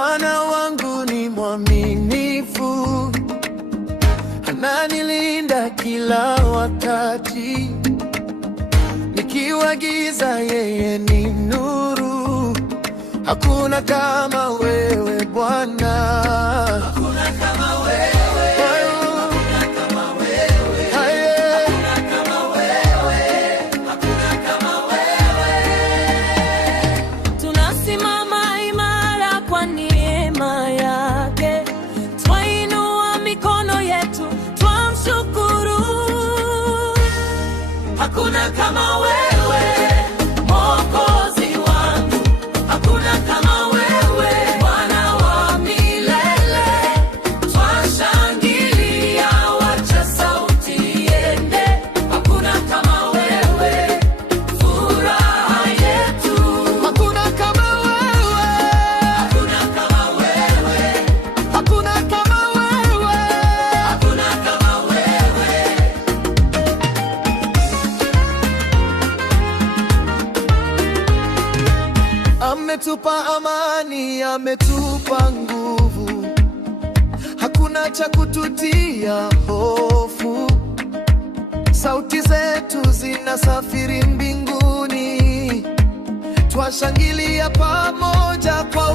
Bwana wangu ni mwaminifu, ananilinda kila wakati. Nikiwa giza, yeye ni nuru. Hakuna kama wewe Bwana, hakuna kama wewe, hakuna kama wewe, hakuna kama wewe, hakuna kama wewe. Tunasimama imara kwa neema yake, twainua mikono yetu, twamshukuru. Hakuna kama wewe Mwokozi wangu, hakuna kama wewe Bwana wa milele. Twashangilia, wacha sauti iende. Hakuna kama wewe, furaha yetu. Hakuna kama wewe, Hakuna kama wewe, hakuna kama wewe, hakuna kama wewe. ametupa amani, ametupa nguvu. Hakuna cha kututia hofu. Sauti zetu zinasafiri mbinguni, twashangilia pamoja kwa